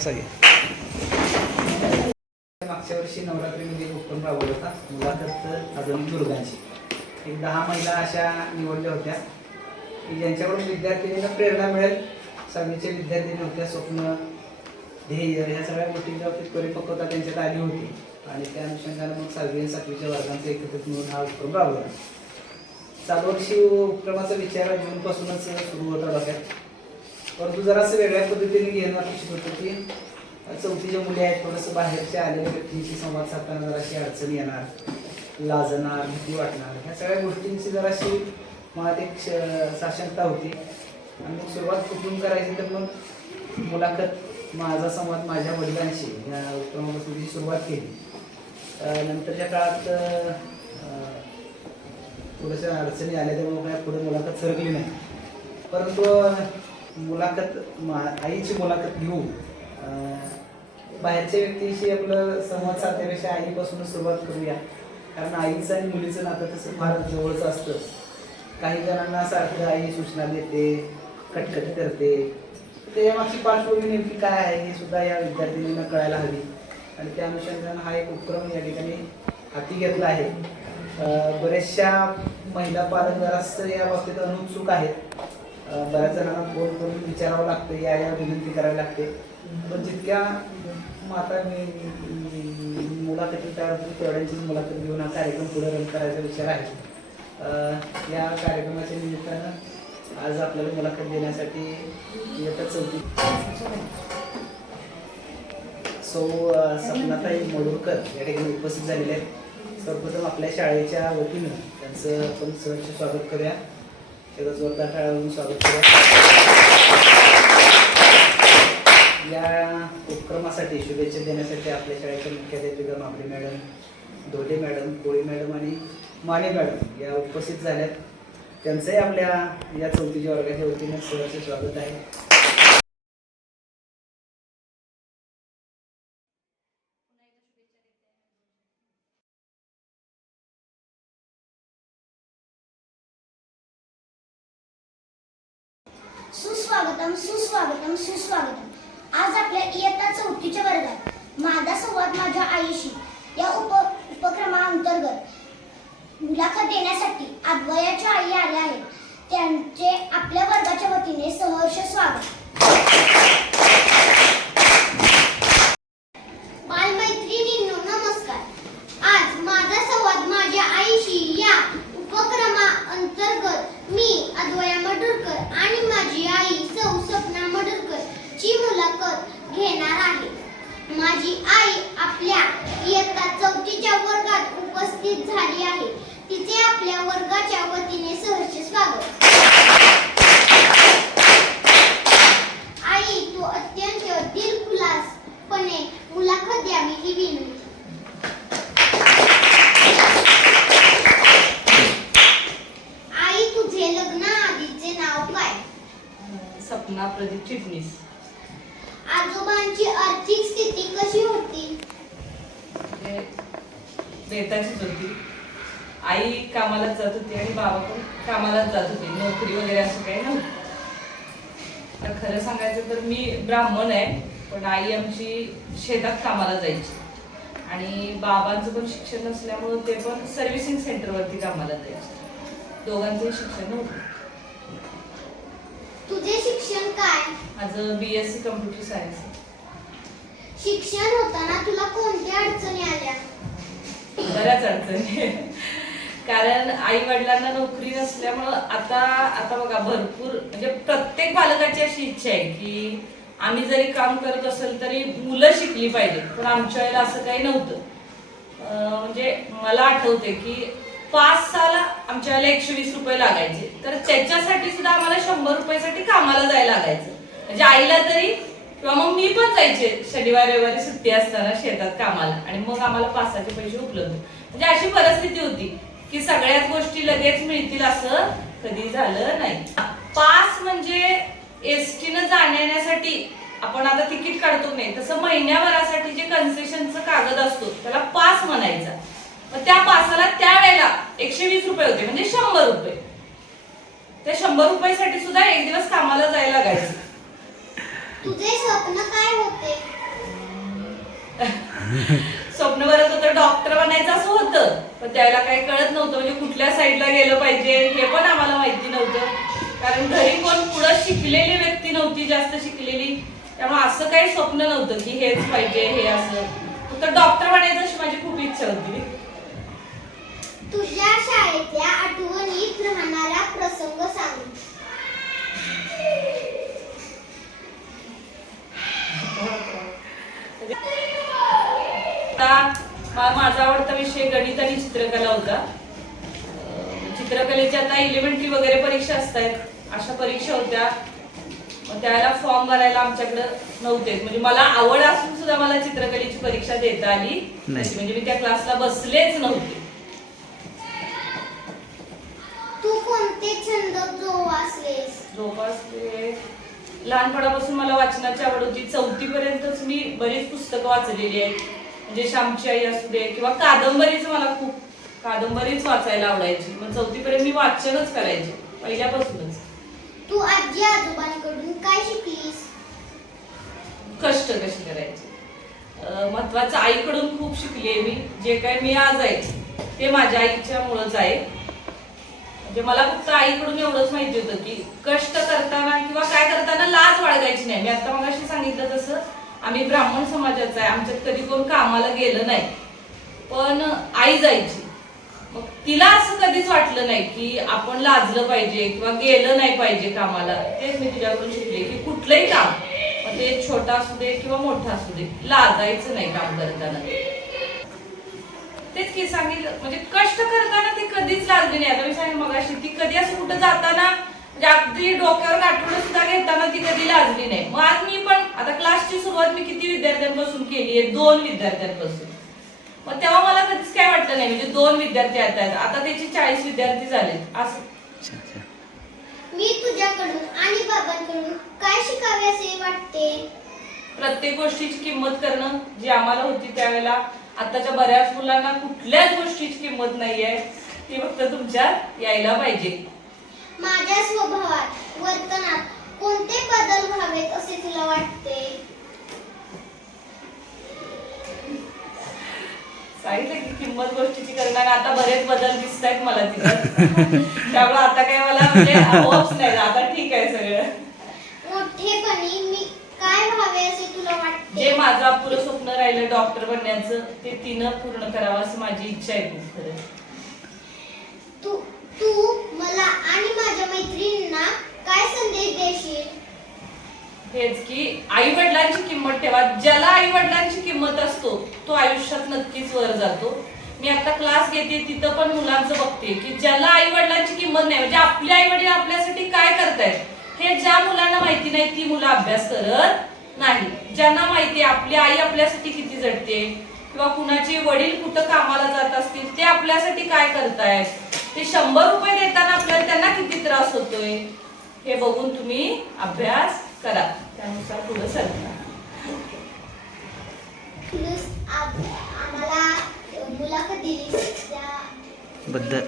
बसा आहे? मागच्या वर्षी नवरात्रीमध्ये उपक्रम राबवला होता. मुलाखत अजून दुर्गांची एक दहा महिला अशा निवडल्या होत्या की ज्यांच्याकडून विद्यार्थिनींना प्रेरणा मिळेल सगळीचे विद्यार्थिनी होत्या स्वप्न ध्येय ह्या सगळ्या गोष्टींच्या बाबतीत परिपक्वता त्यांच्यात आली होती. आणि त्या अनुषंगाने मग सहावी आणि सातवीच्या वर्गांचा एकत्रित मिळून हा उपक्रम राबवला. चालू वर्षी उपक्रमाचा विचार जूनपासूनच सुरू होता डोक्यात. परंतु जरासं वेगळ्या पद्धतीने घेणं अपेक्षित होतं की चौथीच्या मुली आहेत थोडंसं बाहेरच्या आलेल्या व्यक्तींशी संवाद साधताना जराशी अडचण येणार लाजणार भीती वाटणार. ह्या सगळ्या गोष्टींची जराशी मनात एक साशंकता होती. आणि मग सुरुवात कुठून करायची तर मग मुलाखत माझा संवाद माझ्या वडिलांशी या उपक्रमापासून सुरुवात केली. नंतरच्या काळात थोड्याशा अडचणी आल्या त्यामुळे काय पुढे मुलाखत सरकली नाही. परंतु मुलाखत मा- आईची मुलाखत घेऊ बाहेरच्या व्यक्तीशी आपलं संवाद साधण्यापेक्षा आईपासूनच सुरुवात करूया. कारण आईचं आणि मुलीचं नातं तसं फार जवळचं असतं. काही जणांना सारखं आई सूचना देते कटकट करते. त्याच्यामागची पार्श्वभूमी नेमकी काय आहे हे सुद्धा या विद्यार्थिनींना कळायला हवी. आणि त्या अनुषंगानं हा एक उपक्रम या ठिकाणी हाती घेतला आहे. बऱ्याचशा महिला पालक जरासं या बाबतीत अनुत्सुक आहेत. बऱ्याच जणांना फोन करून विचारावं लागतं या या विनंती करावी लागते. पण जितक्या माता मी- मुलाखती तयार होतील तेवढ्यांचीच मुलाखत घेऊन हा कार्यक्रम पुढे रन करायचा विचार आहे. या कार्यक्रमाच्या निमित्तानं आज आपल्याला मुलाखत देण्यासाठी इयत्ता चौथी. सो सपनाताई मडुरकर या ठिकाणी उपस्थित झालेले आहेत. सर्वप्रथम आपल्या शाळेच्या वतीनं त्यांचं आपण सहर्ष स्वागत करूया. त्याचा जोरदार टाळ्यावरून स्वागत केलं. या उपक्रमासाठी शुभेच्छा देण्यासाठी आपल्या शाळेच्या मुख्याध्यापिका Mapari madam Dhole madam Koli madam आणि माने मॅडम या उपस्थित झाल्यात. त्यांचंही आपल्या या चौथीच्या वर्गाच्या वतीने सहर्ष स्वागत आहे. सुस्वागतम सुस्वागतम सुस्वागतम. आज आपल्या इयत्ता चौथीच्या वर्गात माझा संवाद माझ्या आईशी या उप उपक्रमाअंतर्गत मुलाखत देण्यासाठी अद्वयाच्या आई आल्या आहेत त्यांचे आपल्या वर्गाच्या वतीने सहर्ष स्वागत बालमैत्रिणींनो नमस्कार आज माझा संवाद माझ्या आईशी या उपक्रमाअंतर्गत मी अद्वया मडुरकर आणि माझी आई सौ सपना मडुरकर ची मुलाखत घेणार आहे माझी आई आपल्या इयत्ता चौथीच्या वर्गात उपस्थित झाली आहे. तिचे आपल्या वर्गाच्या वतीने सहर्ष स्वागत. आई तू अत्यंत दिलखुलासपणे मुलाखत द्यावी ही विनंती. आई तुझे लग्नाआधीचे नाव काय? सपना प्रदीप चिटणीस. आजोबांची आर्थिक स्थिती कशी होती? म्हणजे बेताचीच होती. आई कामाला जात होती आणि बाबा पण कामालाच जात होते. नोकरी वगैरे असं काही नव्हतं. तर खरं सांगायचं तर मी ब्राह्मण आहे पण आई आमची शेतात कामाला जायची. आणि बाबांचं पण शिक्षण नसल्यामुळं ते पण सर्व्हिसिंग सेंटरवरती कामाला जायचे. दोघांचंही शिक्षण नव्हतं. तुझे शिक्षण काय? माझं B S C computer science शिक्षण होताना तुला कोणत्या अडचणी आल्या? बऱ्याच अडचणी. कारण आई वडिलांना नोकरी नसल्यामुळं आता आता बघा भरपूर म्हणजे प्रत्येक पालकाची अशी इच्छा आहे की आम्ही जरी काम करत असेल तरी मुलं शिकली पाहिजेत पण आमच्या वेळेला असं काही नव्हतं. अं, म्हणजे मला आठवते की पाच साला आमच्या वेळेला एकशे वीस रुपये लागायचे. तर त्याच्यासाठी सुद्धा आम्हाला शंभर रुपयासाठी कामाला जायला लागायचं. म्हणजे आईला तरी किंवा मग मी पण जायचे. शनिवार रविवारी सुट्टी असताना शेतात कामाला. आणि मग आम्हाला पासाचे पैसे उपलब्ध. म्हणजे अशी परिस्थिती होती की सगळ्याच गोष्टी लगेच मिळतील असं कधी झालं नाही. पास म्हणजे एसटीनं जाण्यासाठी आपण आता तिकीट काढतो नाही तसं महिन्याभरासाठी जे कन्सेशनचं कागद असतो त्याला पास म्हणायचा. मग त्या पासाला एकशे वीस रुपये होते म्हणजे शंभर रुपये. त्या शंभर रुपयासाठी सुद्धा एक दिवस कामाला जायला लागायचं. तुझे स्वप्न काय होते? स्वप्न बरंच होतं डॉक्टर बनायचं असं होतं पण त्याला काही कळत नव्हतं म्हणजे कुठल्या साईडला गेलं पाहिजे हे पण आम्हाला माहिती नव्हतं. कारण घरी कोण पुढं शिकलेली व्यक्ती नव्हती जास्त शिकलेली. त्यामुळे असं काही स्वप्न नव्हतं की हेच पाहिजे हे असं. फक्त डॉक्टर बनायचं अशी माझी खूप इच्छा होती. तुझ्या शाळेतल्या आठवणीत राहणारा प्रसंग सांग. माझा आवडता विषय गणित आणि चित्रकला होता. चित्रकलेच्या आता इलिमेंटरी वगैरे परीक्षा असतात अशा परीक्षा होत्या. मग त्याला फॉर्म भरायला आमच्याकडे नव्हते. म्हणजे मला आवड असून सुद्धा मला चित्रकलेची परीक्षा देता आली. नाही. म्हणजे मी त्या क्लासला बसलेच नव्हते तू कोणते छंद जोपासलेस जोपासले लहानपणापासून मला वाचनाची आवड होती. चौथी पर्यंतच मी बरीच पुस्तकं वाचलेली आहेत. म्हणजे श्यामची आई असू दे किंवा कादंबरीच मला खूप कादंबरीच वाचायला आवडायची. मग चौथी पर्यंत मी वाचनच करायचे. पहिल्यापासूनच. तू आजी आजोबांकडून काय शिकलीस? कष्ट कशी करायचे? अं, महत्वाचं आईकडून खूप शिकले मी. जे काय मी आज आहे ते माझ्या आईच्या मुळेच आहे. म्हणजे मला फक्त आईकडून एवढंच माहिती होतं की कष्ट करताना किंवा काय करताना लाज बाळगायची नाही. मी आता मगाशी सांगितलं तसं आम्ही ब्राह्मण समाजाचं आहे. आमच्यात कधी कोण कामाला गेलं नाही. पण आई जायची. मग तिला असं कधीच वाटलं नाही की आपण लाजलं पाहिजे किंवा गेलं नाही पाहिजे कामाला. तेच मी तिच्याकडून शिकले की कुठलंही काम मग ते छोटा असू दे किंवा मोठा असू दे लाजायचं नाही काम करताना. तेच की सांगितलं म्हणजे कष्ट करताना ती कधीच लाजली नाही. आता मी सांगितलं मगाशी ती कधी असं कुठं जाताना म्हणजे अगदी डोक्यावर गाठवडं सुद्धा घेताना ती कधी लाजली नाही. मग आज मी पण आता क्लासची सुरुवात मी किती विद्यार्थ्यांपासून केली आहे? दोन विद्यार्थ्यांपासून. मग तेव्हा मला कधीच काय वाटलं नाही म्हणजे दोन विद्यार्थी येत आहेत. आता त्याचे चाळीस विद्यार्थी झालेत. असं. मी तुझ्याकडून आणि बाबांकडून काय शिकावे असे वाटते? प्रत्येक गोष्टीची किंमत करणं जी आम्हाला होती त्यावेळेला आताच्या बऱ्याच मुलांना कुठल्याच गोष्टीची किंमत नाहीये. ती फक्त तुमच्यात यायला पाहिजे. माझ्या स्वभावात वर्तनात कोणते बदल व्हावेत असे तुला वाटते? सांगितलं की किंमत गोष्टीची करणार आता बरेच बदल दिसत आहेत मला तिथं. त्यामुळे आता काय मला म्हणजे होप्स नाही आता ठीक आहे सगळं. मोठेपणी मी काय व्हावे असे तुला जे वाटते माझं अपुरं स्वप्न राहिलं डॉक्टर बनण्याचं ते तिनं पूर्ण करावं असं माझी इच्छा आहे खूप खरं. तू तू मला आणि माझ्या मैत्रिणींना काय संदेश देशील? हेच की आई वडिलांची किंमत ठेवा. ज्याला आई वडिलांची किंमत असतो तो आयुष्यात नक्कीच वर जातो. मी आता क्लास घेते तिथं पण मुलांचं बघते की ज्याला आई वडिलांची किंमत नाही म्हणजे आपले आई वडील आपल्यासाठी काय करतायत हे ज्या मुलांना माहिती नाही ती मुलं अभ्यास करत नाही. ज्यांना माहिती आहे आपली आई आपल्यासाठी किती झटते किंवा कुणाचे वडील कुठं कामाला जात असतील ते आपल्यासाठी काय करतायत? ते शंभर रुपये देताना आपल्याला त्यांना किती त्रास होतोय? हे बघून तुम्ही अभ्यास करा. त्यानुसार पुढे सरका आम्हाला मुलाखत दिली. बद्दल.